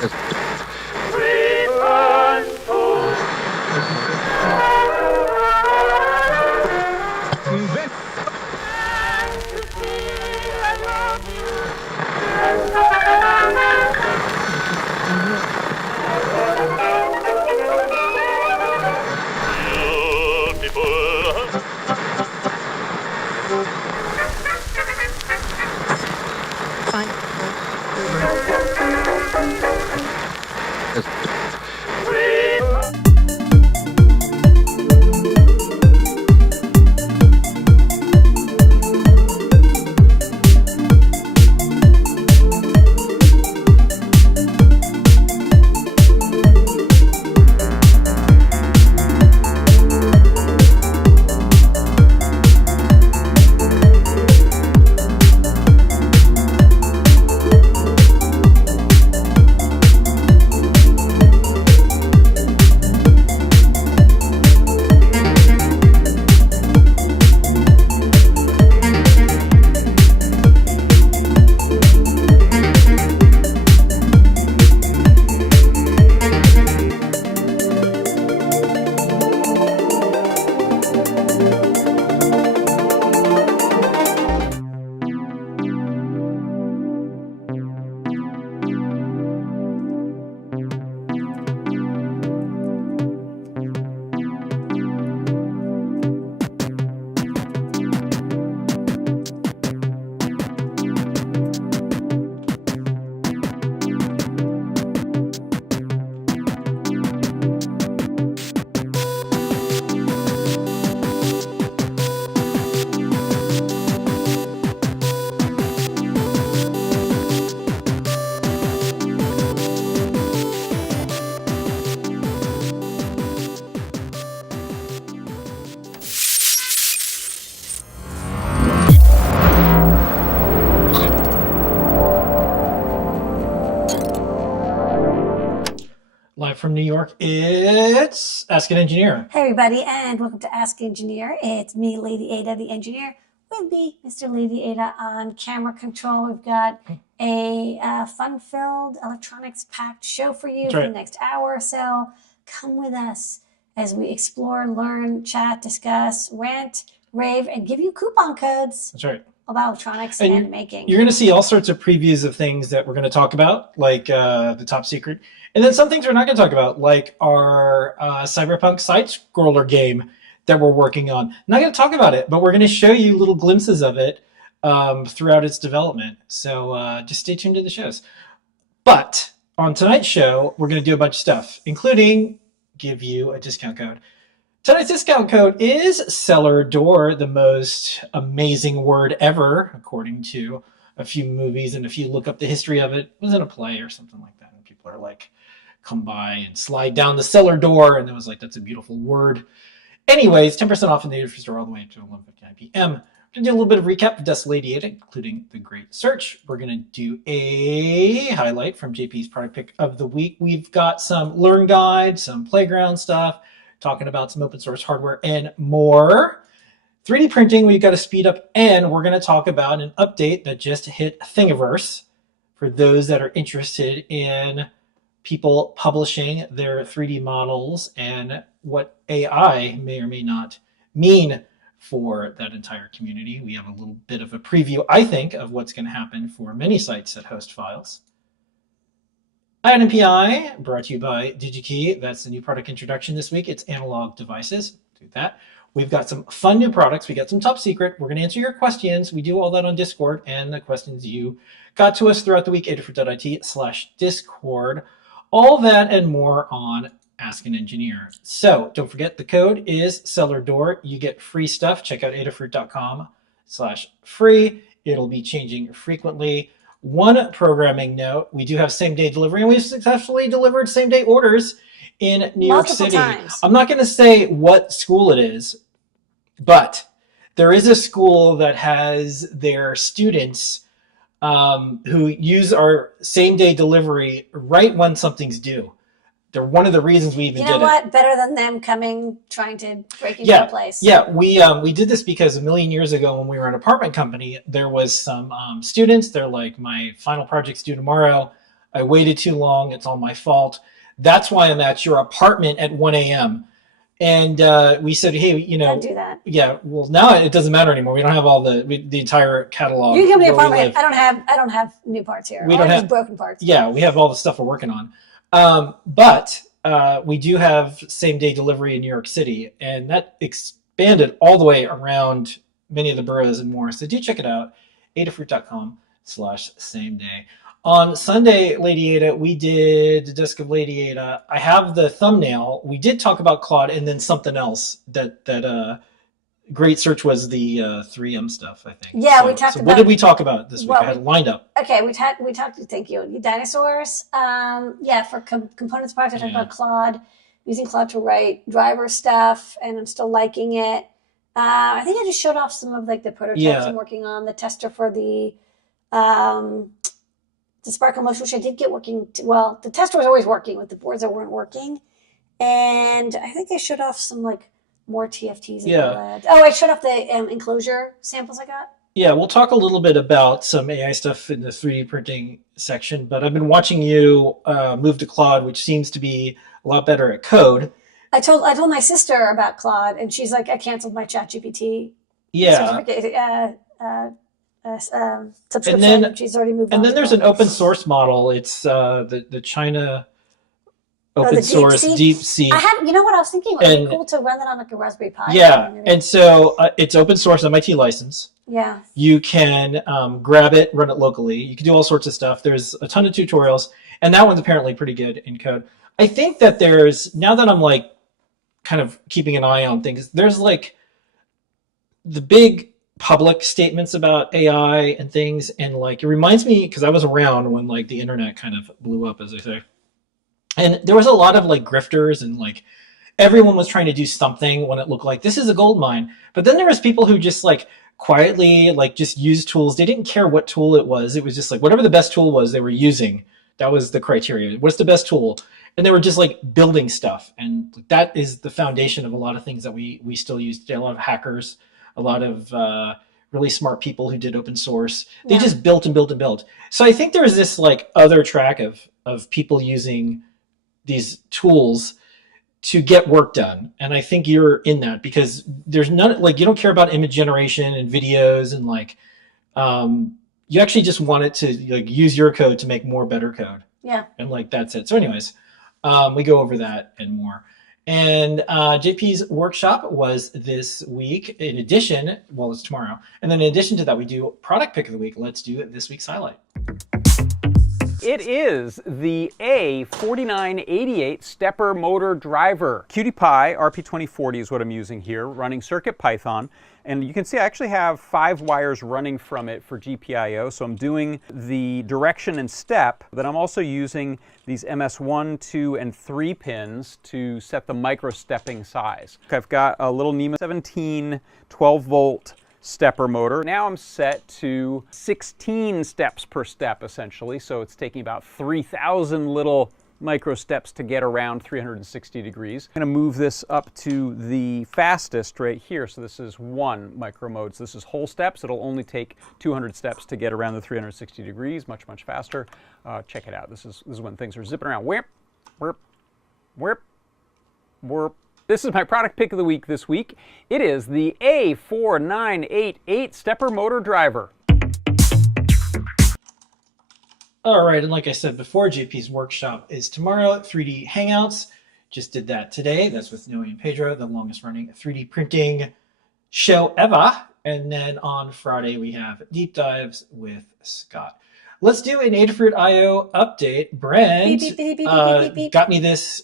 Return to beautiful. Live from New York, it's Ask an Engineer. Hey everybody, and welcome to Ask Engineer. It's me, Ladyada, the engineer, with me, Mr. Ladyada, on camera control. We've got a fun-filled, electronics-packed show for you for the next hour or so. Come with us as we explore, learn, chat, discuss, rant, rave, and give you coupon codes. That's right. About electronics and making. You're going to see all sorts of previews of things that we're going to talk about, like the top secret. And then some things we're not going to talk about, like our cyberpunk side-scroller game that we're working on. Not going to talk about it, but we're going to show you little glimpses of it throughout its development. So just stay tuned to the shows. But on tonight's show, we're going to do a bunch of stuff, including give you a discount code. Tonight's discount code is cellar door, the most amazing word ever, according to a few movies. And if you look up the history of it, it was in a play or something like that. And people are like, come by and slide down the cellar door. And it was like, that's a beautiful word. Anyways, 10% off in the Adafruit store all the way up to 11:59 p.m. We're going to do a little bit of recap of Ladyada, including the great search. We're going to do a highlight from JP's product pick of the week. We've got some learn guide, some playground stuff, talking about some open source hardware and more. 3D printing, we've got to speed up, and we're going to talk about an update that just hit Thingiverse for those that are interested in people publishing their 3D models and what AI may or may not mean for that entire community. We have a little bit of a preview, I think, of what's going to happen for many sites that host files. INPI, brought to you by DigiKey. That's the new product introduction this week. It's analog devices. Do that. We've got some fun new products. We got some top secret. We're going to answer your questions. We do all that on Discord, and the questions you got to us throughout the week, adafruit.it/Discord. All that and more on Ask an Engineer. So don't forget, the code is cellardoor. You get free stuff. Check out adafruit.com/free. It'll be changing frequently. One programming note, we do have same-day delivery, and we've successfully delivered same-day orders in New York City. Times. I'm not going to say what school it is, but there is a school that has their students who use our same-day delivery right when something's due. They're one of the reasons we even did it. You know what? Better than them trying to break into a place. Yeah, we did this because a million years ago when we were an apartment company, there was some students. They're like, my final project's due tomorrow. I waited too long. It's all my fault. That's why I'm at your apartment at 1 a.m. And we said, hey, Don't do that. yeah, well, now it doesn't matter anymore. We don't have all the entire catalog. You can come to the where we apartment. live. I don't have new parts here. We All don't I have broken parts. Yeah, we have all the stuff we're working on. But we do have same day delivery in New York City, and that expanded all the way around many of the boroughs and more. So do check it out, adafruit.com/same day. On Sunday, Lady Ada, we did the Desk of Lady Ada. I have the thumbnail. We did talk about Claude and then something else that great search was the 3M stuff, I think. Yeah, we talked so about. What did we talk about this week? Well, I had it lined up. Okay, we talked. Thank you. Dinosaurs. Yeah, for components parts, I talked about Claude, using Claude to write driver stuff, and I'm still liking it. I think I just showed off some of like the prototypes I'm working on, the tester for the Sparkle Motion, which I did get working. Well, the tester was always working with the boards that weren't working, and I think I showed off some like more TFTs. Oh, I showed off the enclosure samples I got. Yeah, we'll talk a little bit about some AI stuff in the 3D printing section, but I've been watching you move to Claude, which seems to be a lot better at code. I told my sister about Claude, and she's like, I canceled my ChatGPT subscription. And then she's already moved on. And then there's an open source model. It's the China open source DeepSeek. I have, you know what I was thinking? It would be cool to run that on like a Raspberry Pi. Yeah, and so it's open source MIT license. Yeah. You can grab it, run it locally. You can do all sorts of stuff. There's a ton of tutorials, and that one's apparently pretty good in code. I think that now that I'm like kind of keeping an eye on things, there's like the big public statements about AI and things, and like it reminds me, because I was around when like the internet kind of blew up, as they say, and there was a lot of like grifters, and like everyone was trying to do something when it looked like this is a gold mine. But then there was people who just like quietly like just used tools. They didn't care what tool it was. It was just like whatever the best tool was they were using. That was the criteria. What's the best tool? And they were just like building stuff, and that is the foundation of a lot of things that we still use today. A lot of hackers, a lot of really smart people who did open source. They just built and built and built. So I think there's this like other track of people using these tools to get work done. And I think you're in that, because there's none, like you don't care about image generation and videos, and like you actually just want it to like use your code to make more better code. Yeah. And like that's it. So anyways, we go over that and more. And JP's workshop was this week. In addition, well, it's tomorrow. And then in addition to that, we do product pick of the week. Let's do this week's highlight. It is the A4988 stepper motor driver. Qt Py RP2040 is what I'm using here, running CircuitPython. And you can see I actually have 5 wires running from it for GPIO. So I'm doing the direction and step, but I'm also using these MS1, 2, and 3 pins to set the micro stepping size. I've got a little NEMA 17 12-volt stepper motor. Now I'm set to 16 steps per step, essentially. So it's taking about 3,000 little micro steps to get around 360 degrees. I'm going to move this up to the fastest right here. So this is 1 micro mode. So this is whole steps. It'll only take 200 steps to get around the 360 degrees, much faster. Check it out. This is when things are zipping around. Whip, whip, whip, whip. This is my product pick of the week this week. It is the A4988 stepper motor driver. All right, and like I said before, JP's workshop is tomorrow. 3D Hangouts, just did that today. That's with Noe and Pedro, the longest running 3D printing show ever. And then on Friday, we have Deep Dives with Scott. Let's do an Adafruit I/O update. Brent got me this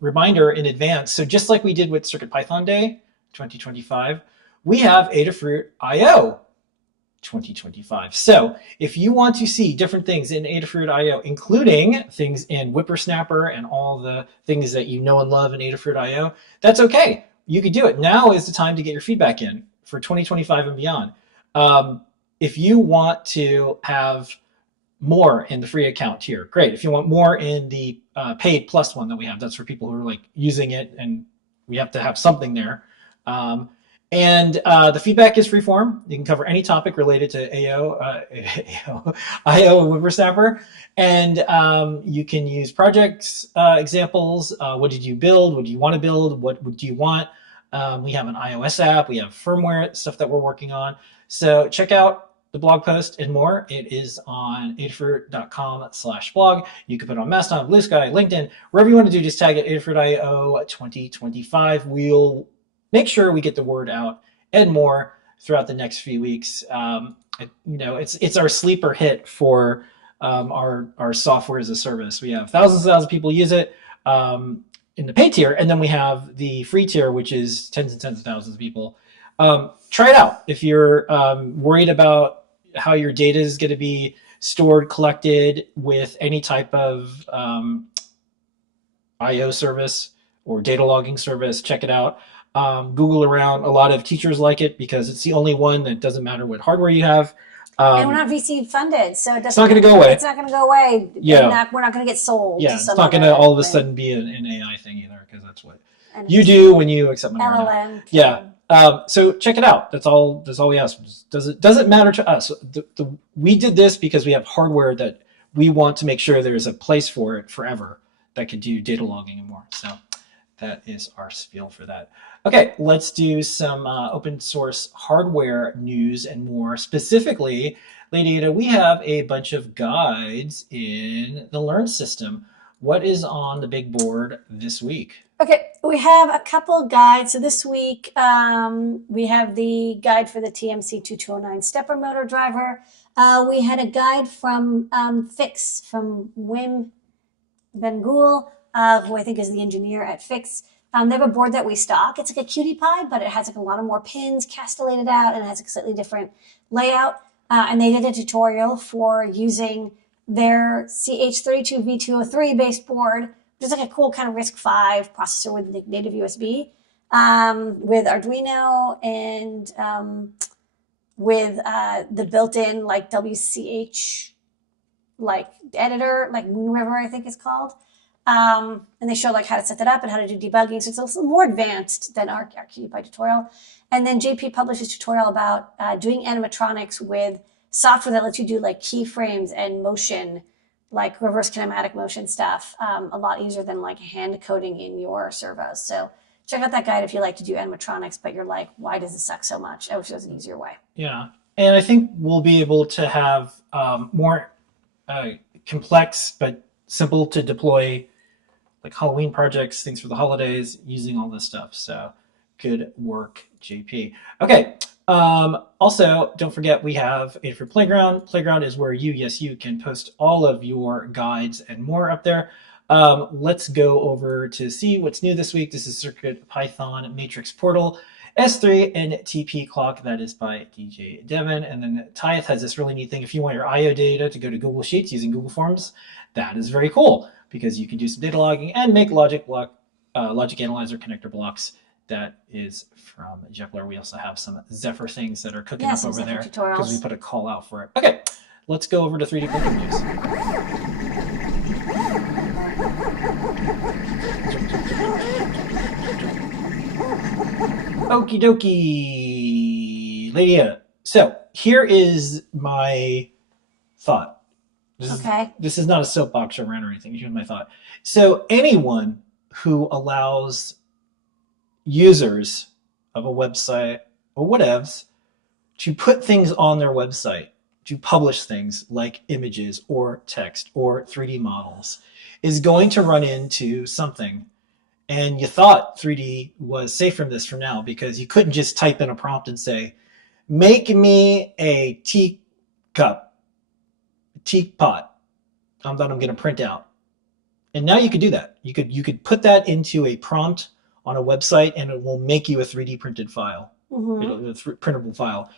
reminder in advance. So just like we did with CircuitPython Day 2025, we have Adafruit I/O 2025. So if you want to see different things in Adafruit I/O, including things in Whippersnapper and all the things that you know and love in Adafruit I/O, that's okay. You could do it. Now is the time to get your feedback in for 2025 and beyond. If you want to have more in the free account tier, great. If you want more in the paid plus one that we have, that's for people who are like using it, and we have to have something there. And the feedback is free form. You can cover any topic related to IO and Whippersnapper. And you can use projects examples. What did you build? What do you want to build? What do you want? We have an iOS app. We have firmware stuff that we're working on. So check out the blog post and more. It is on adafruit.com/blog. You can put it on Mastodon, Blue Sky, LinkedIn, wherever you want to do. Just tag it Adafruit.io 2025. We'll make sure we get the word out and more throughout the next few weeks. It's our sleeper hit for our software as a service. We have thousands of people use it in the paid tier, and then we have the free tier, which is tens and tens of thousands of people. Try it out if you're worried about how your data is going to be stored, collected with any type of IO service or data logging service. Check it out. Google around. A lot of teachers like it because it's the only one that doesn't matter what hardware you have. And we're not VC funded, so it's not going to go away. It's not going to go away. Yeah. We're not going to get sold. Yeah, it's not going to all of a sudden be an AI thing either, because that's what you do when you accept money. LLM. Yeah. So check it out. That's all we ask. Doesn't matter to us. We did this because we have hardware that we want to make sure there's a place for it forever that can do data logging and more. So that is our spiel for that. Okay, let's do some open source hardware news and more. Specifically, Ladyada, we have a bunch of guides in the Learn system. What is on the big board this week? Okay, we have a couple guides. So this week, we have the guide for the TMC 2209 stepper motor driver. We had a guide from Fix, from Wim Ben Ghoul, who I think is the engineer at Fix. They have a board that we stock. It's like a cutie pie, but it has like a lot of more pins castellated out, and it has a slightly different layout. And they did a tutorial for using their CH32V203 based board, which is like a cool kind of RISC-V processor with native USB, with Arduino and with the built-in like WCH like editor, like Moonriver, I think it's called. And they show like how to set that up and how to do debugging. So it's a little more advanced than our cutie pie tutorial. And then JP published a tutorial about doing animatronics with software that lets you do like keyframes and motion, like reverse kinematic motion stuff, a lot easier than like hand coding in your servos. So check out that guide if you like to do animatronics, but you're like, why does this suck so much? I wish there was an easier way. Yeah. And I think we'll be able to have more complex but simple to deploy like Halloween projects, things for the holidays, using all this stuff. So good work, JP. Okay. Also, don't forget we have Adafruit Playground. Playground is where you can post all of your guides and more up there. Let's go over to see what's new this week. This is Circuit Python Matrix Portal S3 and TP Clock. That is by DJ Devon. And then Tyeth has this really neat thing. If you want your IO data to go to Google Sheets using Google Forms, that is very cool because you can do some data logging and make logic analyzer connector blocks. That is from Jepler. We also have some Zephyr things that are cooking up over there because we put a call out for it. Okay, let's go over to 3D printing news. Okie dokie, Ladyada. So here is my thought. This is not a soapbox or rant or anything. Here's my thought. So anyone who allows users of a website or whatevs to put things on their website, to publish things like images or text or 3D models, is going to run into something. And you thought 3D was safe from this for now because you couldn't just type in a prompt and say, make me a teapot that I'm going to print out. And now you could do that. You could put that into a prompt on a website and it will make you a 3D printed file, a printable file.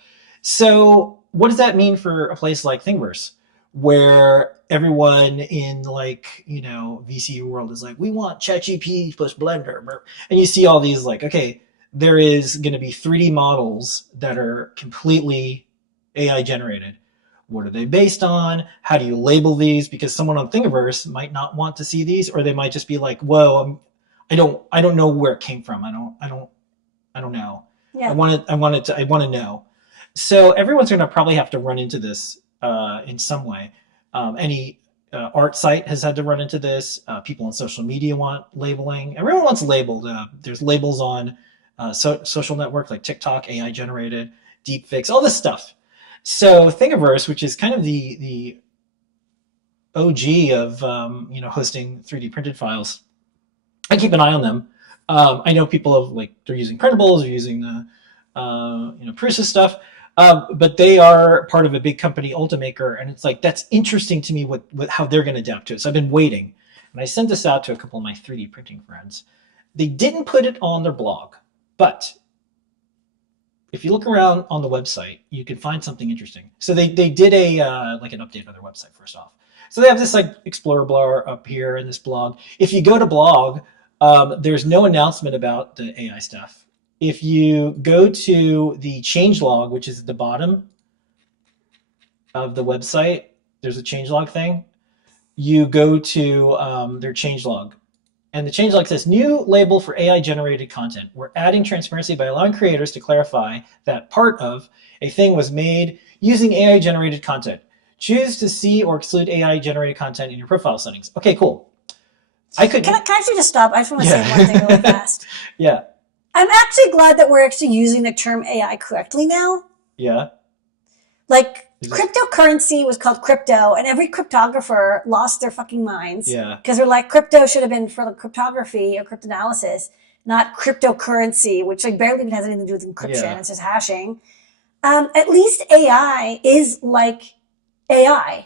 So what does that mean for a place like Thingiverse, where everyone in like, VC world is like, we want ChatGPT plus Blender. And you see all these like, okay, there is going to be 3D models that are completely AI generated. What are they based on? How do you label these? Because someone on Thingiverse might not want to see these, or they might just be like, whoa, I don't know where it came from. I don't know. Yeah. I want to know. So everyone's going to probably have to run into this in some way. Any art site has had to run into this. People on social media want labeling. Everyone wants labeled. There's labels on social networks like TikTok, AI generated, deepfakes, all this stuff. So Thingiverse, which is kind of the OG of hosting 3D printed files, I keep an eye on them. I know people have they're using printables, they're using the Prusa stuff, but they are part of a big company, Ultimaker, and it's that's interesting to me what how they're going to adapt to it. So I've been waiting, and I sent this out to a couple of my 3D printing friends. They didn't put it on their blog, but if you look around on the website, you can find something interesting. So they did a an update on their website first off. So they have this Explorer bar up here in this blog. If you go to blog, there's no announcement about the AI stuff. If you go to the changelog, which is at the bottom of the website, there's a changelog thing. You go to their changelog. And the changelog says, new label for AI-generated content. We're adding transparency by allowing creators to clarify that part of a thing was made using AI-generated content. Choose to see or exclude AI-generated content in your profile settings. Okay, cool. Can I actually just stop? I just want to say one thing really fast. Yeah. I'm actually glad that we're actually using the term AI correctly now. Yeah. Cryptocurrency was called crypto, and every cryptographer lost their fucking minds. Yeah. Because they're like, crypto should have been for the cryptography or cryptanalysis, not cryptocurrency, which barely even has anything to do with encryption. Yeah. It's just hashing. At least AI is like AI.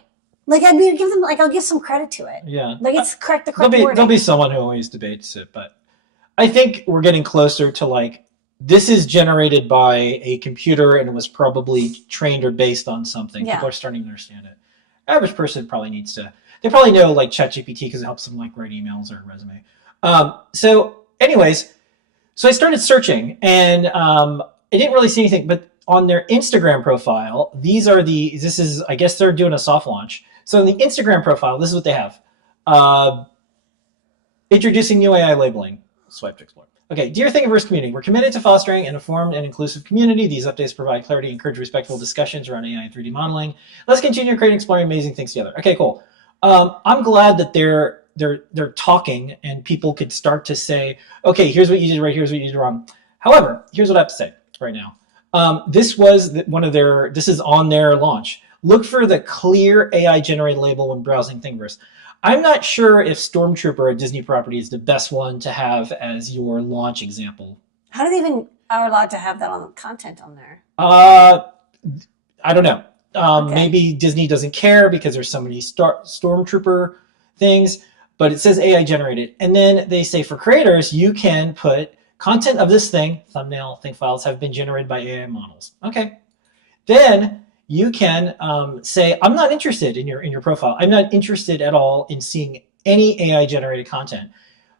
I'll give some credit to it. Yeah. It's correct. The correct wording. There'll be someone who always debates it, but I think we're getting closer to this is generated by a computer and it was probably trained or based on something. Yeah. People are starting to understand it. Average person probably needs to. They probably know ChatGPT because it helps them write emails or a resume. So I started searching and I didn't really see anything, but on their Instagram profile, I guess they're doing a soft launch. So in the Instagram profile, this is what they have. Introducing new AI labeling. Swipe to explore. Okay, dear Thingiverse community, we're committed to fostering an informed and inclusive community. These updates provide clarity and encourage respectful discussions around AI and 3D modeling. Let's continue creating, exploring amazing things together. Okay, cool. I'm glad that they're talking and people could start to say, okay, here's what you did right, here's what you did wrong. However, here's what I have to say right now. This is on their launch. Look for the clear AI generated label when browsing Thingiverse. I'm not sure if Stormtrooper, a Disney property, is the best one to have as your launch example. How do they even are allowed to have that on content on there? I don't know. Okay. Maybe Disney doesn't care because there's so many Stormtrooper things, but it says AI generated. And then they say for creators, you can put content of this thing, thumbnail, thing files have been generated by AI models. Okay. Then you can say, I'm not interested in your profile. I'm not interested at all in seeing any AI generated content.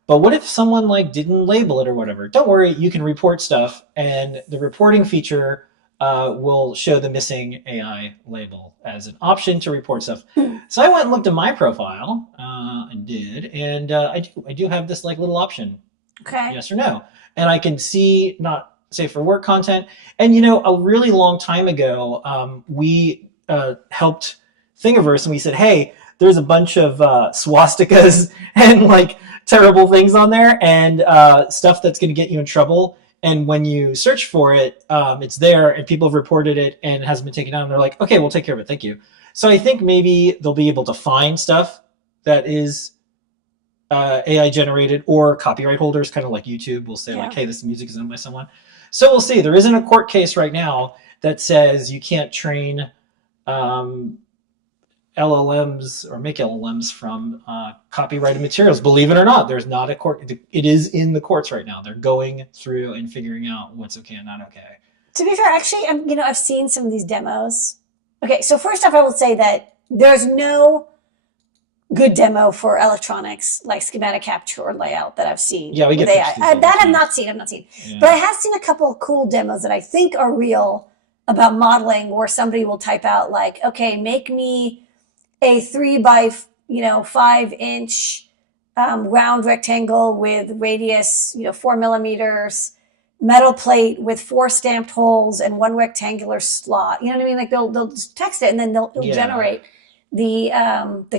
But what if someone didn't label it or whatever? Don't worry, you can report stuff, and the reporting feature will show the missing AI label as an option to report stuff. So I went and looked at my profile and did, and I do have this little option. Okay. Yes or no. And I can see not safe for work content. And a really long time ago, we helped Thingiverse and we said, hey, there's a bunch of swastikas and terrible things on there and stuff that's going to get you in trouble. And when you search for it, it's there and people have reported it and it hasn't been taken down. And they're like, okay, we'll take care of it. Thank you. So I think maybe they'll be able to find stuff that is AI generated, or copyright holders, kind of like YouTube will say hey, this music is owned by someone. So we'll see. There isn't a court case right now that says you can't train LLMs or make LLMs from copyrighted materials. Believe it or not, there's not a court. It is in the courts right now. They're going through and figuring out what's okay and not okay. To be fair, actually, I've seen some of these demos. Okay, so first off, I will say that there's no good demo for electronics like schematic capture or layout that I've seen. Yeah, we get AI. That I've not seen. Yeah. But I have seen a couple of cool demos that I think are real about modeling, where somebody will type out okay, make me a 3 by 5 inch round rectangle with radius 4 millimeters metal plate with 4 stamped holes and 1 rectangular slot. You know what I mean? Like they'll just text it and then it'll generate the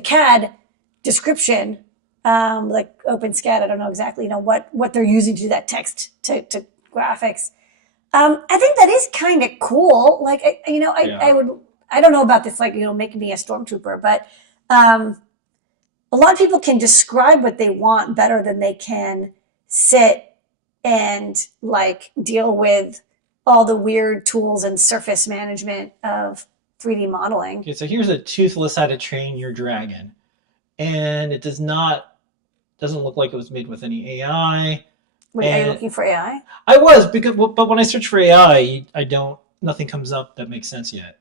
CAD description, like OpenSCAD. I don't know exactly, what they're using to do that text to graphics. I think that is kind of cool. Like, I don't know about this, like, making me a stormtrooper, but a lot of people can describe what they want better than they can sit and like deal with all the weird tools and surface management of 3D modeling. Okay, so here's a toothless how to train your dragon. And it doesn't look like it was made with any AI. Are you looking for AI? I was, but when I search for AI, nothing comes up that makes sense yet.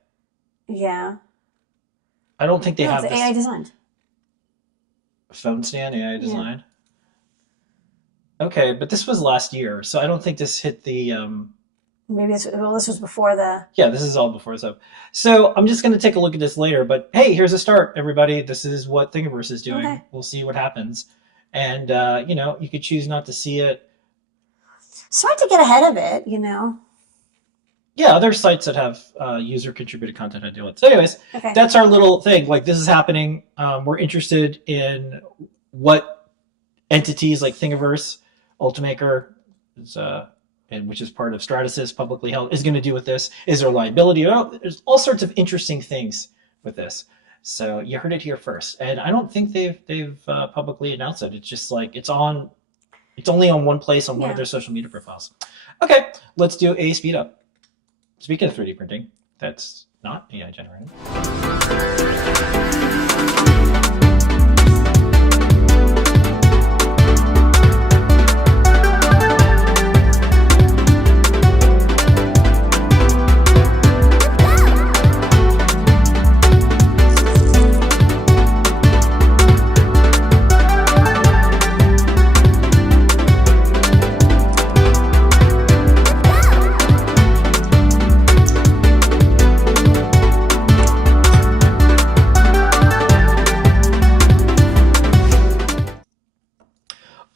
Yeah. I don't think they have it's this. AI designed. Phone stand AI design. Yeah. Okay, but this was last year, so I don't think this hit the. Maybe this was before the. Yeah, this is all before so I'm just going to take a look at this later. But hey, here's a start, everybody. This is what Thingiverse is doing. Okay. We'll see what happens, and you could choose not to see it. Sorry to get ahead of it, Yeah, other sites that have user contributed content I deal with. So anyways, That's our little thing. Like, this is happening. We're interested in what entities like Thingiverse, Ultimaker, which is part of Stratasys, publicly held, is going to do with this. Is there liability? Well, there's all sorts of interesting things with this. So you heard it here first. And I don't think they've publicly announced it. It's just like it's only on one place on one of their social media profiles. Okay, let's do a speed up. Speaking of 3D printing, that's not AI generated.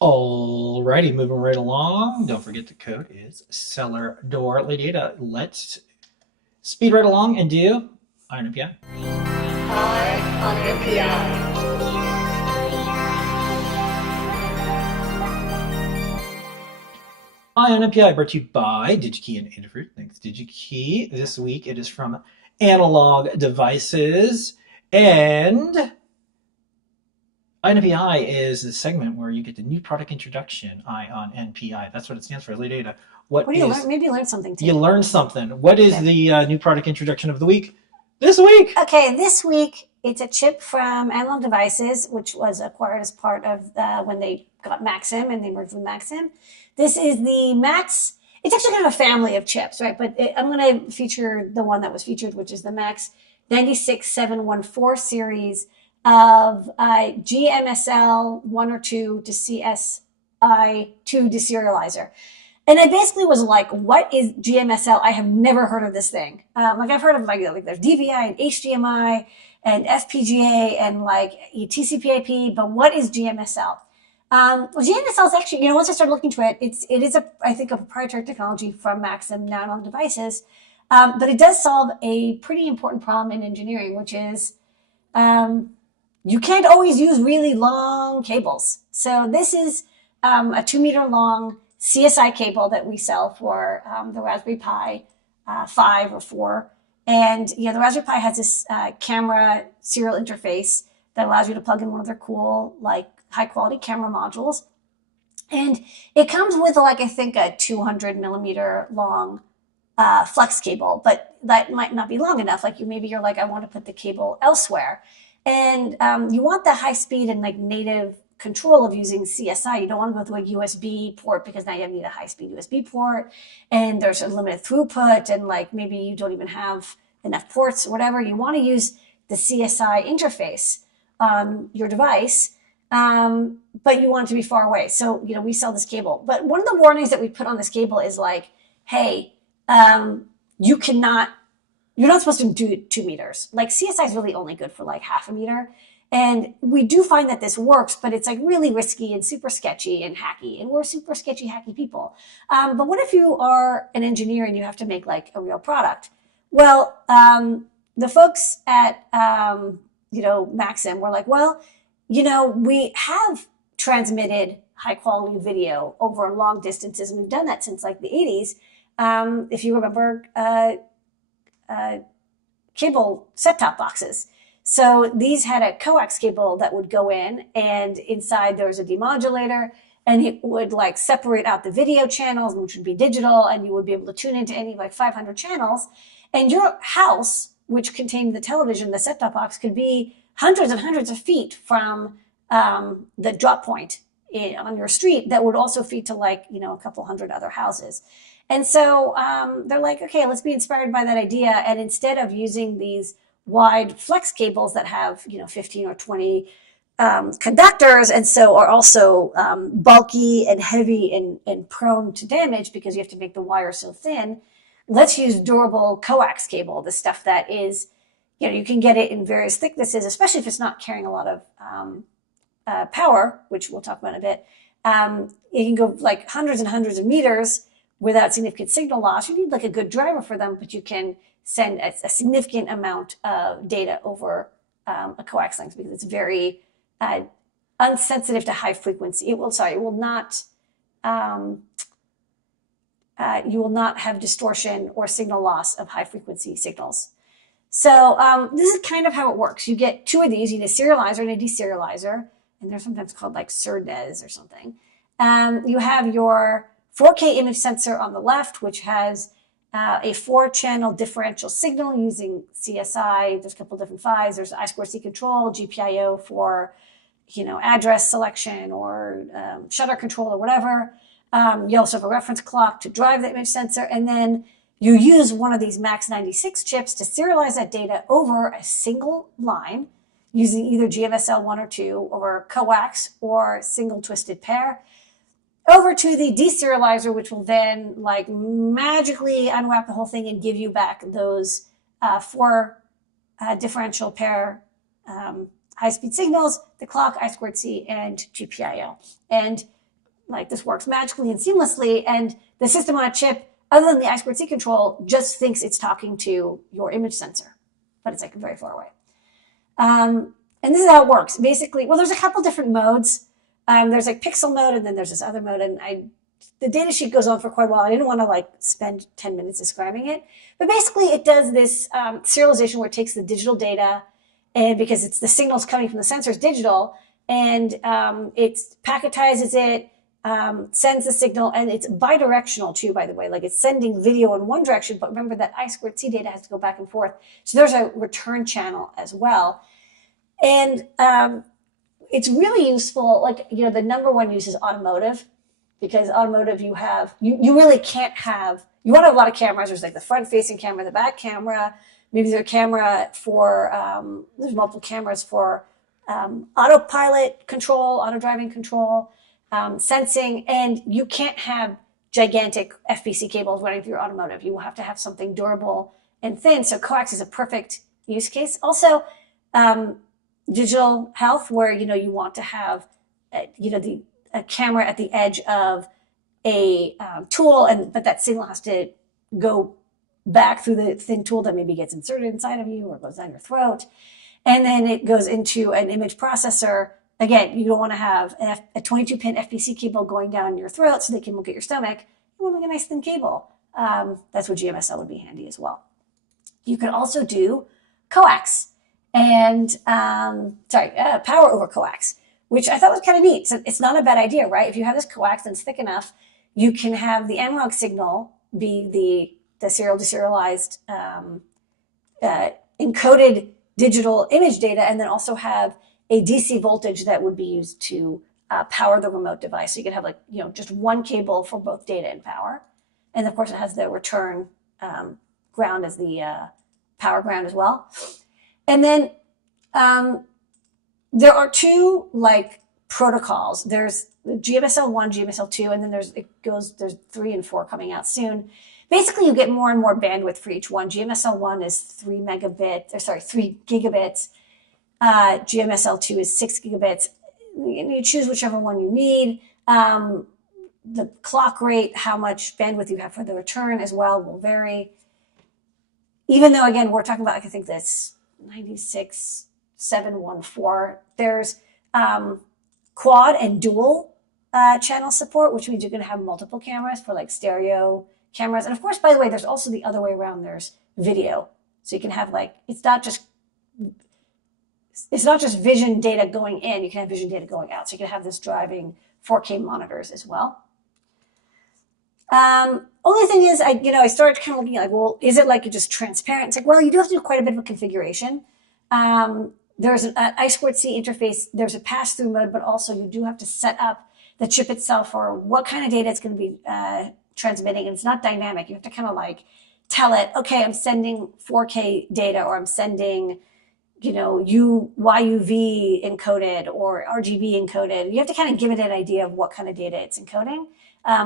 Alrighty, moving right along. Don't forget the code is Cellar Door Ladyada. Let's speed right along and do Iron NPI. Iron NPI. Ion NPI brought to you by DigiKey and Adafruit. Thanks, DigiKey. This week it is from Analog Devices. And INPI is the segment where you get the new product introduction, Ion NPI. That's what it stands for, Ladyada. What do you learn? Maybe you learned something too. You learned something. What is the new product introduction of the week this week? Okay, this week it's a chip from Analog Devices, which was acquired as part of when they got Maxim and they merged with Maxim. This is the Max. It's actually kind of a family of chips, right? But I'm going to feature the one that was featured, which is the Max 96714 series of GMSL 1 or 2 to CSI 2 deserializer. And I basically was like, what is GMSL? I have never heard of this thing. I've heard of like there's DVI and HDMI and FPGA and like TCP/IP, but what is GMSL? GMSL is actually, once I started looking into it, it is I think a proprietary technology from Maxim Analog Devices, but it does solve a pretty important problem in engineering, which is you can't always use really long cables. So this is a 2 meter long CSI cable that we sell for the Raspberry Pi 5 or 4. And the Raspberry Pi has this camera serial interface that allows you to plug in one of their cool, like high quality camera modules. And it comes with I think a 200 millimeter long flex cable, but that might not be long enough. Maybe you're like, I want to put the cable elsewhere. And you want the high speed and native control of using CSI. You don't want to go through a USB port because now you need a high speed USB port and there's a limited throughput and maybe you don't even have enough ports or whatever. You want to use the CSI interface on your device, but you want it to be far away. So, we sell this cable. But one of the warnings that we put on this cable is hey, you're not supposed to do 2 meters. CSI is really only good for half a meter. And we do find that this works, but it's like really risky and super sketchy and hacky. And we're super sketchy, hacky people. But what if you are an engineer and you have to make like a real product? Well, the folks at, Maxim were like, well, we have transmitted high quality video over long distances, and we've done that since like the 80s. If you remember, cable set-top boxes. So these had a coax cable that would go in, and inside there was a demodulator, and it would like separate out the video channels, which would be digital, and you would be able to tune into any like 500 channels. And your house, which contained the television, the set-top box, could be hundreds and hundreds of feet from the drop point on your street that would also feed to like, a couple hundred other houses. And so they're like, okay, let's be inspired by that idea. And instead of using these wide flex cables that have 15 or 20 conductors, and so are also bulky and heavy and prone to damage because you have to make the wire so thin, let's use durable coax cable, the stuff that is, you can get it in various thicknesses, especially if it's not carrying a lot of power, which we'll talk about in a bit. It can go like hundreds and hundreds of meters without significant signal loss. You need like a good driver for them, but you can send a significant amount of data over a coax length because it's very unsensitive to high frequency. You will not have distortion or signal loss of high frequency signals. So this is kind of how it works. You get two of these. You need a serializer and a deserializer, and they're sometimes called like SerDes or something. You have your 4K image sensor on the left, which has a 4-channel differential signal using CSI. There's a couple different PHYs. There's I2C control, GPIO for address selection or shutter control or whatever. You also have a reference clock to drive the image sensor, and then you use one of these Max 96 chips to serialize that data over a single line using either GMSL 1 or 2 over coax or single twisted pair over to the deserializer, which will then like magically unwrap the whole thing and give you back those 4 differential pair high-speed signals, the clock, I2C, and GPIO. And like this works magically and seamlessly, and the system on a chip, other than the I2C control, just thinks it's talking to your image sensor, but it's like very far away. And this is how it works. Basically, well, there's a couple different modes. There's like pixel mode, and then there's this other mode, and the data sheet goes on for quite a while. I didn't want to like spend 10 minutes describing it, but basically it does this serialization where it takes the digital data, and because it's the signals coming from the sensors digital, and it packetizes it, sends the signal, and it's bidirectional too, by the way. Like it's sending video in one direction, but remember that I2C data has to go back and forth. So there's a return channel as well. And it's really useful. Like, the number one use is automotive, because automotive you really can't have, you want to have a lot of cameras. There's like the front facing camera, the back camera, maybe there's a camera for, there's multiple cameras for autopilot control, auto driving control, sensing, and you can't have gigantic FPC cables running through your automotive. You will have to have something durable and thin. So coax is a perfect use case. Also, digital health, where you want to have a camera at the edge of a tool, but that signal has to go back through the thin tool that maybe gets inserted inside of you or goes down your throat, and then it goes into an image processor. Again, you don't want to have a 22-pin FPC cable going down your throat so they can look at your stomach. You want a nice thin cable. That's where GMSL would be handy as well. You can also do coax and power over coax, which I thought was kind of neat. So it's not a bad idea, right? If you have this coax and it's thick enough, you can have the analog signal be the serial deserialized encoded digital image data, and then also have a DC voltage that would be used to power the remote device. So you can have just one cable for both data and power. And of course it has the return ground as the power ground as well. And then there are two protocols. There's GMSL 1, GMSL 2, and then there's 3 and 4 coming out soon. Basically, you get more and more bandwidth for each one. GMSL 1 is 3 gigabits. GMSL2 is 6 gigabits. You choose whichever one you need. The clock rate, how much bandwidth you have for the return as well, will vary. Even though, again, we're talking about, I think that's 96714. There's quad and dual channel support, which means you're going to have multiple cameras for like stereo cameras. And of course, by the way, there's also the other way around. There's video. So you can have like, it's not just vision data going in, you can have vision data going out. So you can have this driving 4K monitors as well. Only thing is, I started kind of looking at like, well, is it like just transparent? It's like, well, you do have to do quite a bit of a configuration. There's an I2C interface. There's a pass-through mode, but also you do have to set up the chip itself for what kind of data it's going to be transmitting. And it's not dynamic. You have to kind of like tell it, okay, I'm sending 4K data, or I'm sending, YUV encoded or RGB encoded. You have to kind of give it an idea of what kind of data it's encoding,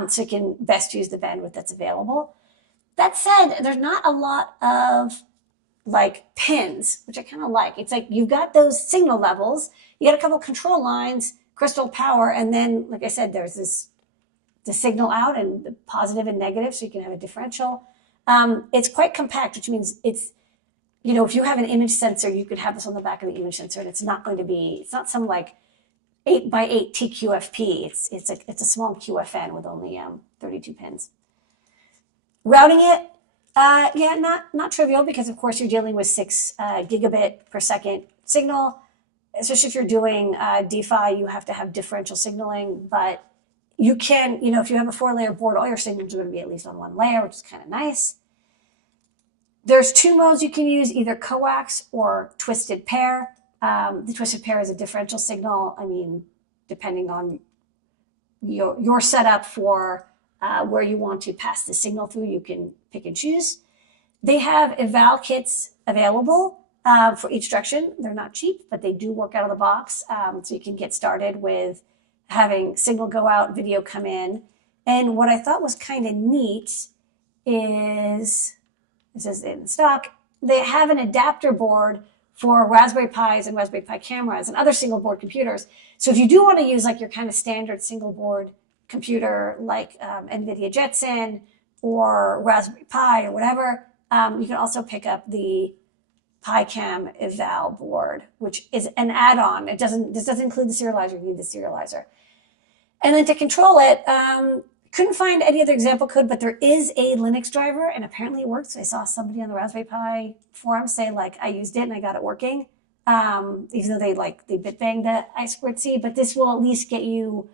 so you can best use the bandwidth that's available. That said, there's not a lot of like pins, which I kind of like. It's like you've got those signal levels, you got a couple control lines, crystal power, and then, like I said, there's the signal out and the positive and negative, so you can have a differential. It's quite compact, which means it's, if you have an image sensor, you could have this on the back of the image sensor, and it's not some like 8x8 TQFP. It's a small QFN with only 32 pins. Routing it, not trivial, because of course you're dealing with 6 gigabit per second signal. Especially if you're doing DeFi, you have to have differential signaling, but you can, if you have a 4-layer board, all your signals are going to be at least on one layer, which is kind of nice. There's 2 modes you can use, either coax or twisted pair. The twisted pair is a differential signal. I mean, depending on your setup for where you want to pass the signal through, you can pick and choose. They have eval kits available for each direction. They're not cheap, but they do work out of the box. So you can get started with having signal go out, video come in. And what I thought was kind of neat is, this is in stock, they have an adapter board for Raspberry Pis and Raspberry Pi cameras and other single board computers. So if you do want to use like your kind of standard single board computer, like NVIDIA Jetson or Raspberry Pi or whatever, you can also pick up the PiCam eval board, which is an add-on. This doesn't include the serializer. You need the serializer. And then to control it, couldn't find any other example code, but there is a Linux driver, and apparently it works. I saw somebody on the Raspberry Pi forum say, like, I used it and I got it working, even though they bit banged the I2C. But this will at least get you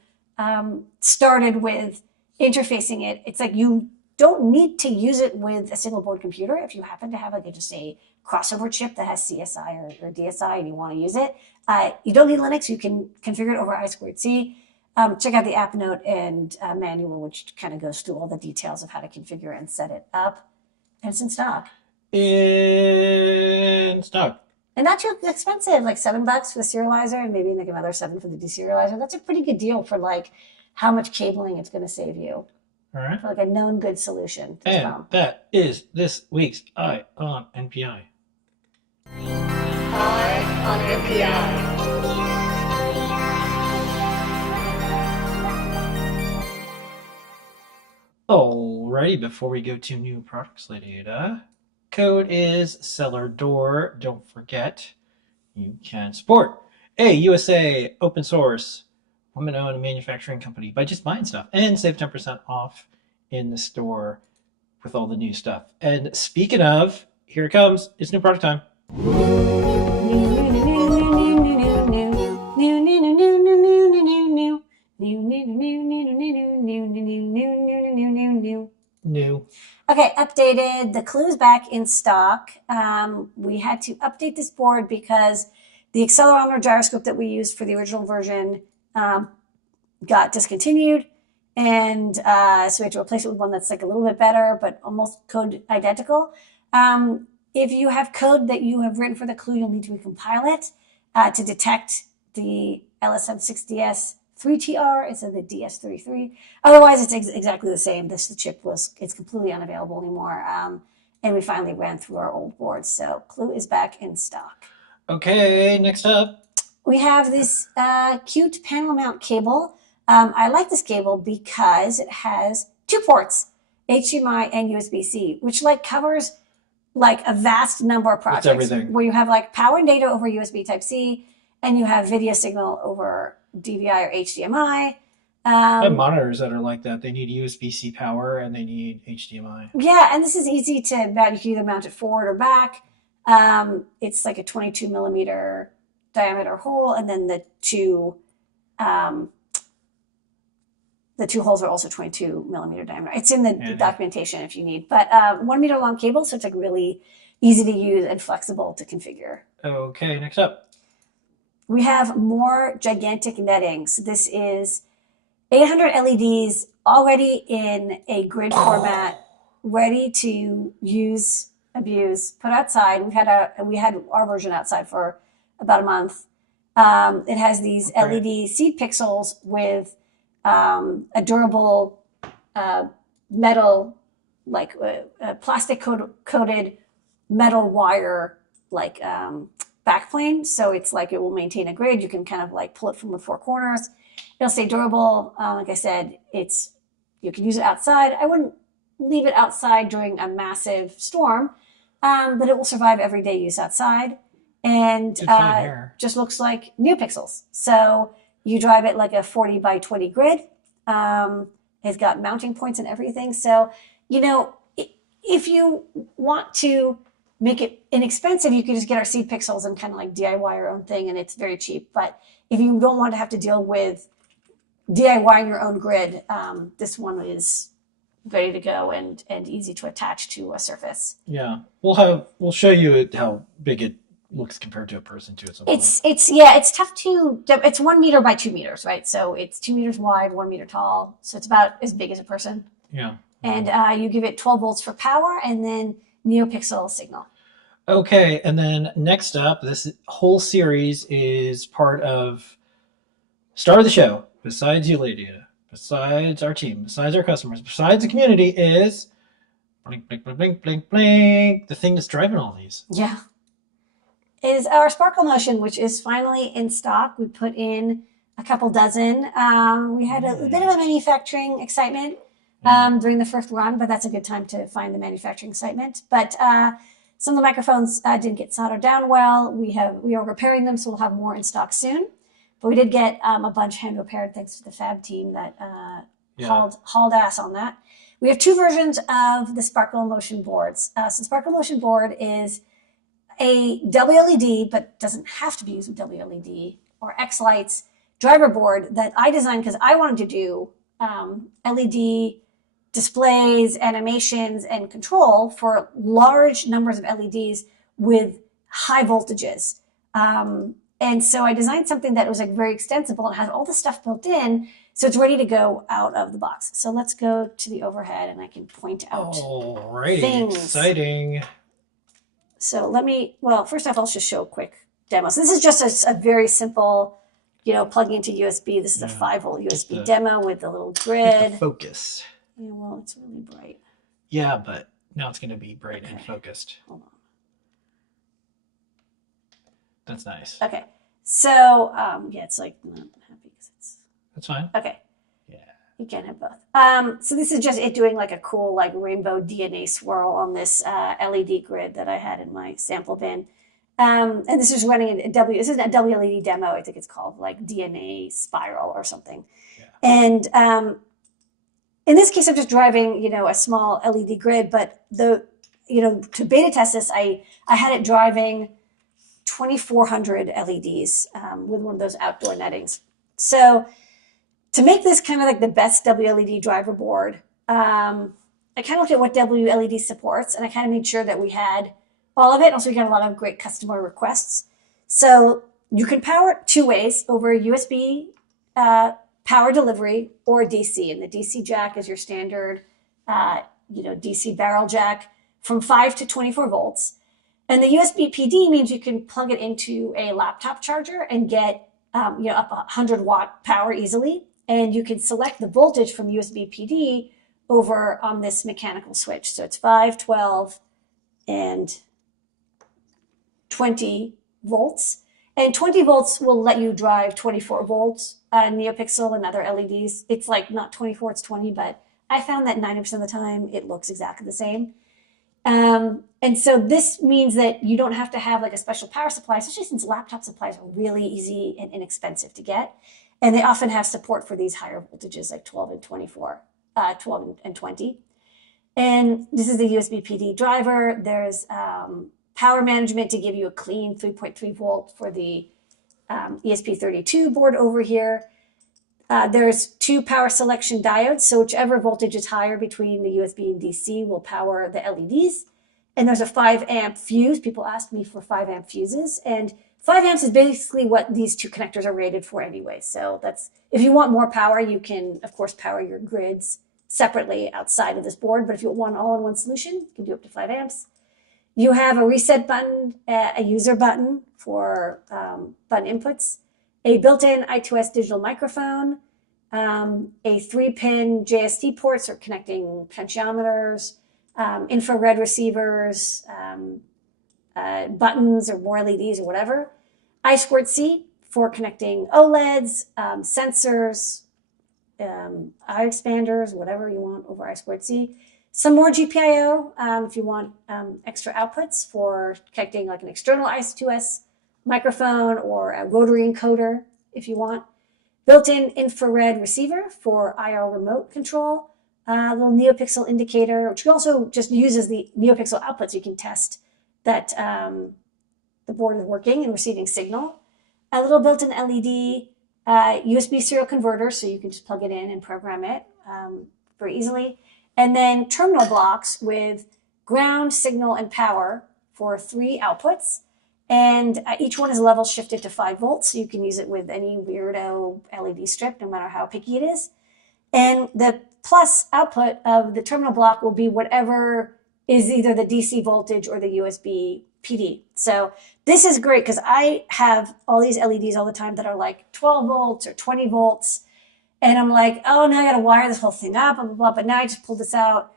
started with interfacing it. It's like you don't need to use it with a single board computer. If you happen to have just a crossover chip that has CSI or DSI and you want to use it, you don't need Linux. You can configure it over I2C. Check out the app note and manual, which kind of goes through all the details of how to configure and set it up. And it's in stock. In stock. And not too expensive, like $7 for the serializer and maybe like another $7 for the deserializer. That's a pretty good deal for like how much cabling it's going to save you. All right. For like a known good solution. And that is this week's Eye on NPI. Eye on NPI. Alrighty, before we go to new products, Ladyada, code is SellerDoor. Don't forget, you can support a USA open source, women-owned manufacturing company by just buying stuff and save 10% off in the store with all the new stuff. And speaking of, here it comes. It's new product time. New. Okay, updated. The Clue's back in stock. We had to update this board because the accelerometer gyroscope that we used for the original version got discontinued. And so we had to replace it with one that's like a little bit better, but almost code identical. If you have code that you have written for the Clue, you'll need to recompile it to detect the LSM6DS 3TR instead of the DS33. Otherwise, it's exactly the same. The chip it's completely unavailable anymore. And we finally ran through our old boards. So Clue is back in stock. Okay, next up. We have this cute panel mount cable. I like this cable because it has 2 ports, HDMI and USB-C, which like covers like a vast number of projects. everything. Where you have like power and data over USB Type-C, and you have video signal over DVI or HDMI. I have monitors that are like that. They need USB-C power and they need HDMI. Yeah, and this is easy to mount. You can either mount it forward or back. It's like a 22 millimeter diameter hole, and then the two holes are also 22 millimeter diameter. It's in the documentation if you need, but 1 meter long cable, so it's like really easy to use and flexible to configure. Okay, next up. We have more gigantic nettings. This is 800 LEDs already in a grid format, ready to use, abuse, put outside. We had our version outside for about a month. It has these LED seed pixels with a durable metal, like plastic coated metal wire, like backplane. So it's like it will maintain a grid. You can kind of like pull it from the 4 corners. It'll stay durable. Like I said, you can use it outside. I wouldn't leave it outside during a massive storm, but it will survive everyday use outside. And just looks like NeoPixels. So you drive it like a 40 by 20 grid. It's got mounting points and everything. So, if you want to make it inexpensive, you can just get our seed pixels and kind of like DIY your own thing, and it's very cheap. But if you don't want to have to deal with DIYing your own grid, this one is ready to go and easy to attach to a surface. Yeah, we'll show you how big it looks compared to a person too. It's tough to. It's 1 meter by 2 meters, right? So it's 2 meters wide, 1 meter tall. So it's about as big as a person. Yeah. And you give it 12 volts for power, and then NeoPixel signal. Okay, and then next up, this whole series is part of star of the show. Besides you, Ladyada, besides our team, besides our customers, besides the community, is blink, blink, blink, blink, blink, blink. The thing that's driving all these. Yeah. Is our Sparkle Motion, which is finally in stock. We put in a couple dozen. We had a bit of a manufacturing excitement during the first run, but that's a good time to find the manufacturing excitement. But some of the microphones didn't get soldered down well. We are repairing them, so we'll have more in stock soon. But we did get a bunch hand repaired thanks to the fab team that hauled ass on that. We have 2 versions of the Sparkle Motion boards. So Sparkle Motion board is a WLED, but doesn't have to be used with WLED or X-Lights driver board that I designed because I wanted to do LED displays, animations, and control for large numbers of LEDs with high voltages. And so I designed something that was like very extensible and has all the stuff built in, so it's ready to go out of the box. So let's go to the overhead and I can point out things. Exciting. So first off, I'll just show a quick demo. So this is just a very simple, plugging into USB. This is a 5-volt USB demo with the little grid. Focus. Yeah, well, it's really bright. Yeah, but now it's going to be bright and focused. Hold on. That's nice. Okay. So, it's like not happy because it's. That's fine. Okay. Yeah. You can have both. So this is just it doing like a cool like rainbow DNA swirl on this LED grid that I had in my sample bin. And this is running this is a WLED demo. I think it's called like DNA spiral or something. Yeah. And in this case, I'm just driving, a small LED grid, but to beta test this, I had it driving 2,400 LEDs with one of those outdoor nettings. So to make this kind of like the best WLED driver board, I kind of looked at what WLED supports, and I kind of made sure that we had all of it. Also, we got a lot of great customer requests. So you can power it 2 ways, over USB power delivery or DC. And the DC jack is your standard, DC barrel jack from 5 to 24 volts. And the USB PD means you can plug it into a laptop charger and get up 100 watt power easily. And you can select the voltage from USB PD over on this mechanical switch. So it's 5, 12, and 20 volts. And 20 volts will let you drive 24 volts NeoPixel and other LEDs. It's like not 24, it's 20, but I found that 90% of the time it looks exactly the same. And so this means that you don't have to have like a special power supply, especially since laptop supplies are really easy and inexpensive to get. And they often have support for these higher voltages like 12 and 24, 12 and 20. And this is the USB PD driver. There's power management to give you a clean 3.3 volt for the ESP32 board over here. There's 2 power selection diodes, so whichever voltage is higher between the USB and DC will power the LEDs. And there's a 5 amp fuse. People ask me for 5 amp fuses, and 5 amps is basically what these 2 connectors are rated for anyway. So that's, if you want more power, you can, of course, power your grids separately outside of this board. But if you want all-in-one solution, you can do up to 5 amps. You have a reset button, a user button for button inputs, a built-in I2S digital microphone, a 3-pin JST ports for connecting potentiometers, infrared receivers, buttons or more LEDs or whatever, I2C for connecting OLEDs, sensors, eye expanders, whatever you want over I2C. Some more GPIO if you want extra outputs for connecting like an external I2S microphone or a rotary encoder if you want. Built-in infrared receiver for IR remote control. A little NeoPixel indicator, which also just uses the NeoPixel output so you can test that the board is working and receiving signal. A little built-in LED, USB serial converter, so you can just plug it in and program it very easily. And then terminal blocks with ground, signal, and power for 3 outputs. And each one is level shifted to 5 volts, so you can use it with any weirdo LED strip, no matter how picky it is. And the plus output of the terminal block will be whatever is either the DC voltage or the USB PD. So this is great because I have all these LEDs all the time that are like 12 volts or 20 volts. And I'm like, oh, now I got to wire this whole thing up, blah, blah, blah. But now I just pull this out,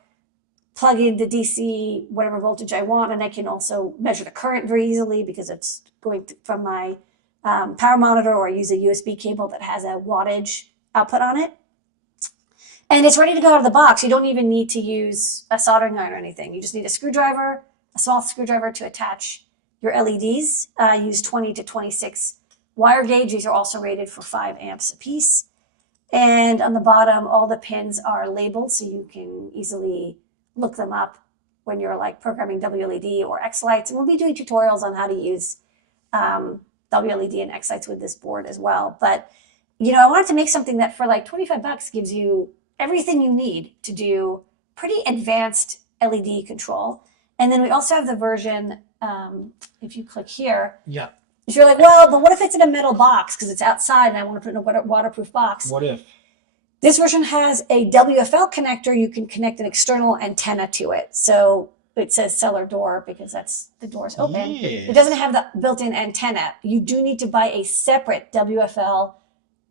plug in the DC, whatever voltage I want. And I can also measure the current very easily because it's going from my power monitor, or I use a USB cable that has a wattage output on it. And it's ready to go out of the box. You don't even need to use a soldering iron or anything. You just need a screwdriver, a small screwdriver to attach your LEDs. Use 20 to 26 wire gauge. These are also rated for 5 amps a piece. And on the bottom, all the pins are labeled so you can easily look them up when you're like programming WLED or X-Lights. And we'll be doing tutorials on how to use WLED and X-Lights with this board as well. But, you know, I wanted to make something that for like 25 bucks gives you everything you need to do pretty advanced LED control. And then we also have the version, if you click here. Yeah. If you're like, well, but what if it's in a metal box because it's outside and I want to put it in a waterproof box? What if? This version has a WFL connector. You can connect an external antenna to it. So it says cellar door because that's the door's open. Yes. It doesn't have the built-in antenna. You do need to buy a separate WFL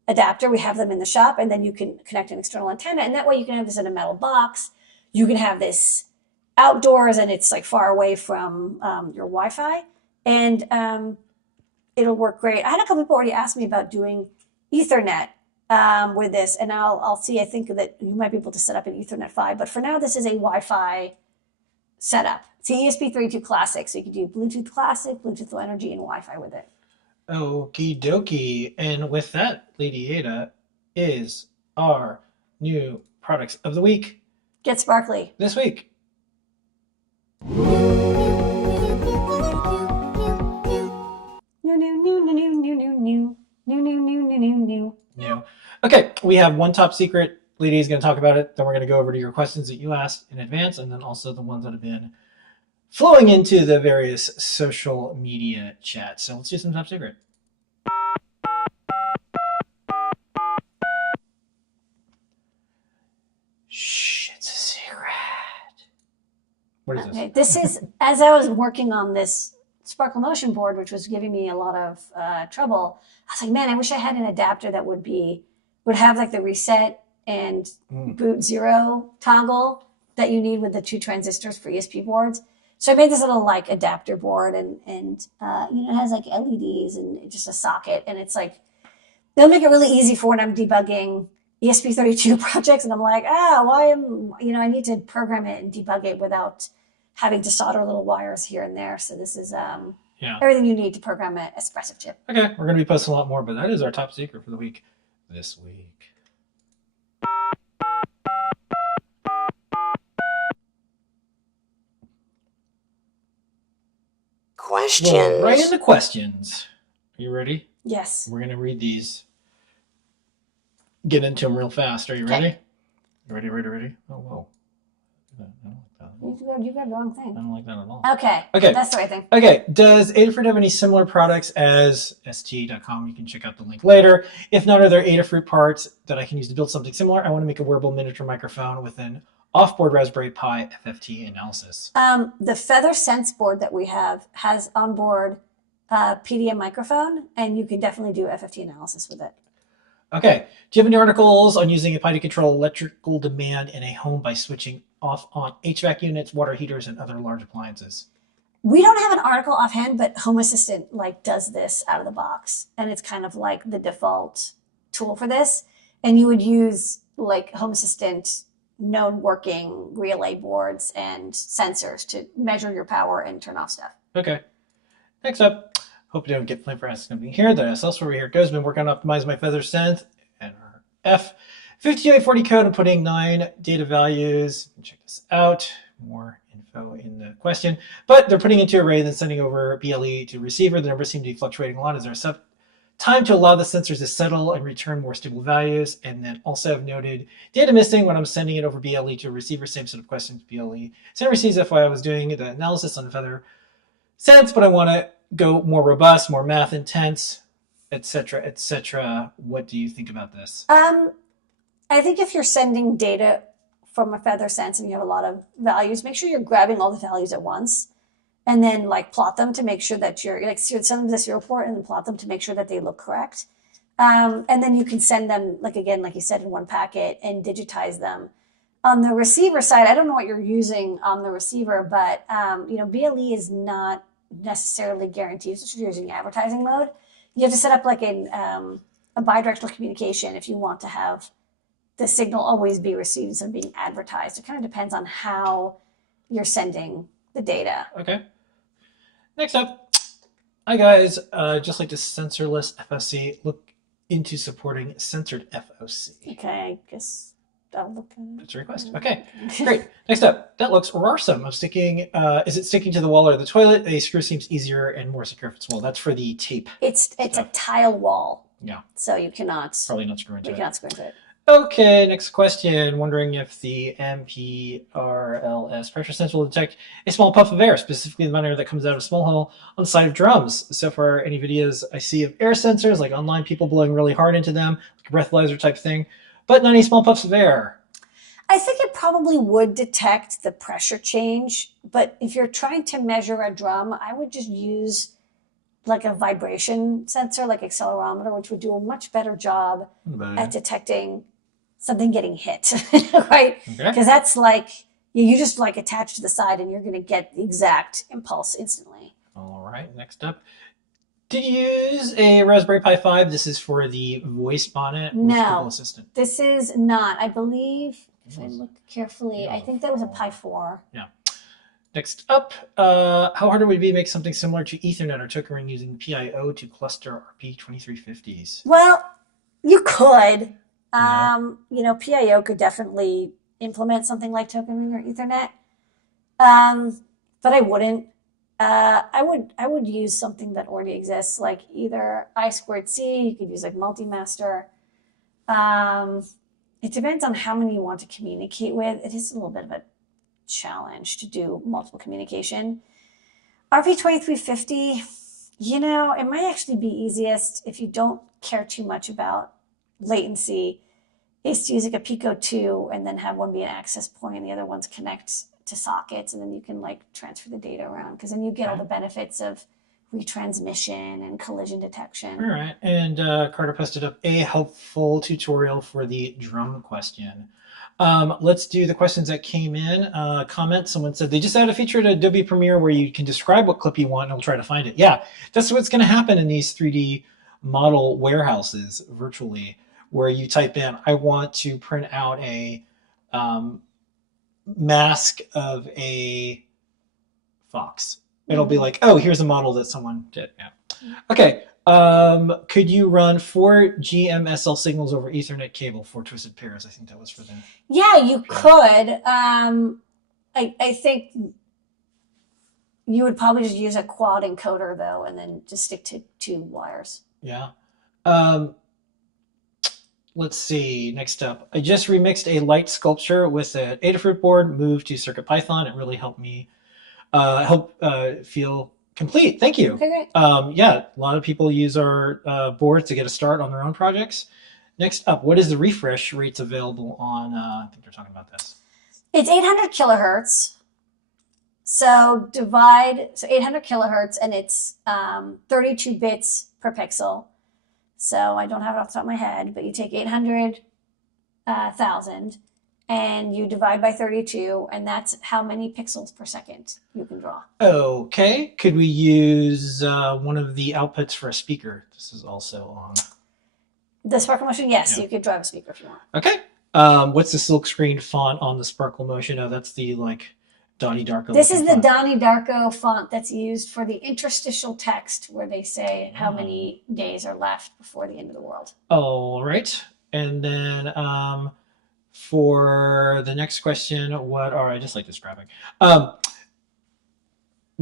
adapter. We have them in the shop, and then you can connect an external antenna. And that way you can have this in a metal box. You can have this outdoors and it's like far away from your Wi-Fi. And it'll work great. I had a couple people already ask me about doing Ethernet with this, and I'll see. I think that you might be able to set up an Ethernet 5, but for now, this is a Wi-Fi setup. It's an ESP32 Classic, so you can do Bluetooth Classic, Bluetooth Low Energy, and Wi-Fi with it. Okie dokie. And with that, Ladyada is our new products of the week. Get sparkly. This week. New. Okay, we have one top secret. Lady's going to talk about it. Then we're going to go over to your questions that you asked in advance, and then also the ones that have been flowing into the various social media chats. So let's do some top secret. Shh, it's a secret. What is this? Okay, this is, as I was working on this Sparkle Motion board, which was giving me a lot of trouble, I was like, man, I wish I had an adapter that would have like the reset and boot 0 toggle that you need with the 2 transistors for ESP boards. So I made this little like adapter board, and you know, it has like LEDs and just a socket, and it's like they'll make it really easy for when I'm debugging ESP32 projects, and I'm like, why am you know, I need to program it and debug it without having to solder little wires here and there. So this is everything you need to program an espresso chip. Okay, we're going to be posting a lot more, but that is our top secret for the week this week. Questions. Well, right into questions. Are you ready? Yes. We're going to read these. Get into them real fast. Are you ready? You ready? Oh, whoa. I don't like that. You got the wrong thing. I don't like that at all. Okay. That's the right thing. Okay. Does Adafruit have any similar products as ST.com? You can check out the link later. If not, are there Adafruit parts that I can use to build something similar? I want to make a wearable miniature microphone with an off-board Raspberry Pi FFT analysis. The Feather Sense board that we have has onboard PDM microphone, and you can definitely do FFT analysis with it. Okay. Do you have any articles on using a Pi to control electrical demand in a home by switching off on HVAC units, water heaters, and other large appliances? We don't have an article offhand, but Home Assistant like does this out of the box, and it's kind of like the default tool for this. And you would use like Home Assistant known working relay boards and sensors to measure your power and turn off stuff. Okay. Next up, hope you don't get blamed for asking something here. The elsewhere here goes. Been working on optimizing my Feather Sense and F 5840 code and putting 9 data values. Check this out. More info in the question. But they're putting into array, then sending over BLE to receiver. The numbers seem to be fluctuating a lot. Is there time to allow the sensors to settle and return more stable values? And then also have noted data missing when I'm sending it over BLE to a receiver. Same set of questions, BLE. Sender receives FYI I was doing the analysis on the Feather Sense, but I want to go more robust, more math intense, etc., etc. What do you think about this? I think if you're sending data from a Feather Sense and you have a lot of values, make sure you're grabbing all the values at once, and then like plot them to make sure that you're like send them to the serial port and then plot them to make sure that they look correct. And then you can send them like again, like you said, in one packet and digitize them. On the receiver side, I don't know what you're using on the receiver, but you know, BLE is not necessarily guaranteed, especially if you're using advertising mode. You have to set up like a bidirectional communication if you want to have the signal always be received instead of being advertised. It kind of depends on how you're sending the data. Okay. Next up, hi guys. Just like the sensorless FOC, look into supporting censored FOC. Okay, I guess I'll look at it. That's a request. Okay, great. Next up, that looks awesome. I'm sticking. Is it sticking to the wall or the toilet? A screw seems easier and more secure if it's wall. That's for the tape. It's a tile wall. Yeah. So you cannot. Probably not screw into it. You cannot screw into it. Okay, next question. Wondering if the MPRLS pressure sensor will detect a small puff of air, specifically the amount of air that comes out of a small hole on the side of drums. So far, any videos I see of air sensors, like online people blowing really hard into them, like a breathalyzer type thing, but not any small puffs of air. I think it probably would detect the pressure change, but if you're trying to measure a drum, I would just use like a vibration sensor, like accelerometer, which would do a much better job at detecting something getting hit, right? Because that's like, you just like attach to the side and you're going to get the exact impulse instantly. All right, next up. Did you use a Raspberry Pi 5? This is for the voice bonnet with Google Assistant. This is not. I believe, if I look carefully, I think that was a Pi 4. Yeah. Next up, how hard would it be to make something similar to Ethernet or token ring using PIO to cluster RP2350s? Well, you could. You know, PIO could definitely implement something like token ring or Ethernet, but I wouldn't. I would use something that already exists, like either I2C. You could use like multi-master. It depends on how many you want to communicate with. It is a little bit of a challenge to do multiple communication. RP2350, you know, it might actually be easiest if you don't care too much about latency, is to use like a Pico 2 and then have one be an access point and the other ones connect to sockets, and then you can like transfer the data around, because then you get all the benefits of retransmission and collision detection. All right. And Carter posted up a helpful tutorial for the drum question. Let's do the questions that came in. Comment, someone said, they just added a feature to Adobe Premiere where you can describe what clip you want and it'll try to find it. Yeah, that's what's going to happen in these 3D model warehouses virtually, where you type in, I want to print out a mask of a fox. It'll be like, oh, here's a model that someone did. Yeah. Okay. Could you run 4 GMSL signals over Ethernet cable for twisted pairs? I think that was for them. Yeah, you could. I think you would probably just use a quad encoder though, and then just stick to 2 wires. Yeah. Let's see. Next up, I just remixed a light sculpture with an Adafruit board, moved to CircuitPython. It really helped me feel complete. Thank you. Okay, great. Yeah, a lot of people use our boards to get a start on their own projects. Next up, what is the refresh rates available on? I think they're talking about this. It's 800 kilohertz. So 800 kilohertz, and it's 32 bits per pixel. So I don't have it off the top of my head, but you take 800,000 and you divide by 32, and that's how many pixels per second you can draw. Okay. Could we use one of the outputs for a speaker? This is also on. The Sparkle Motion, yes, Yeah. you could drive a speaker if you want. Okay. What's the silkscreen font on the Sparkle Motion? Oh, that's the Donnie Darko. This is the font. Donnie Darko font that's used for the interstitial text where they say how many days are left before the end of the world. All right. And then for the next question, I just like this graphic. When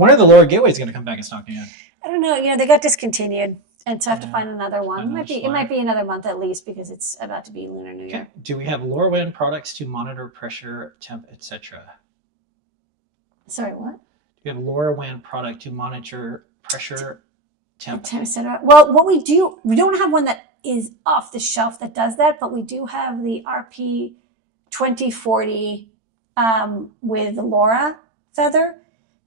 are the lower gateways going to come back in stock again? I don't know. They got discontinued, and so I have to find another one. It might be another month at least because it's about to be Lunar New Year. Okay. Do we have LoRaWAN products to monitor pressure, temp, etc.? Sorry, what? Do you have LoRaWAN product to monitor pressure, temp? Well, what we don't have one that is off the shelf that does that, but we do have the RP2040 with the LoRa feather.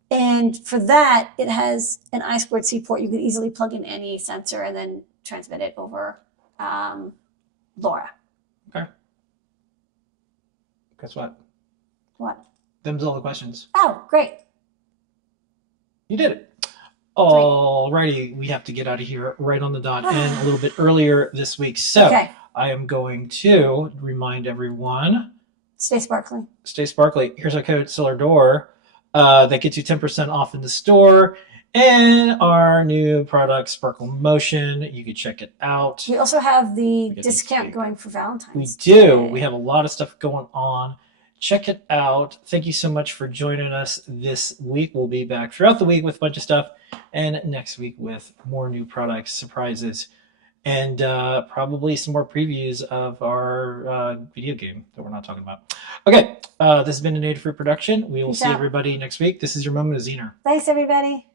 And for that, it has an I2C port. You could easily plug in any sensor and then transmit it over LoRa. Okay. Guess what? What? Them's all the questions. Oh, great. You did it. Alrighty, we have to get out of here right on the dot and a little bit earlier this week. So Okay. I am going to remind everyone. Stay sparkly. Stay sparkly. Here's our code SellerDoor that gets you 10% off in the store. And our new product, Sparkle Motion. You can check it out. We also have the get discount these going for Valentine's We do. Day. We have a lot of stuff going on. Check it out. Thank you so much for joining us this week. We'll be back throughout the week with a bunch of stuff. And next week with more new products, surprises, and probably some more previews of our video game that we're not talking about. Okay, this has been an Adafruit production. We will Peace see out. everybody next week. This is your moment of Zener. Thanks, everybody.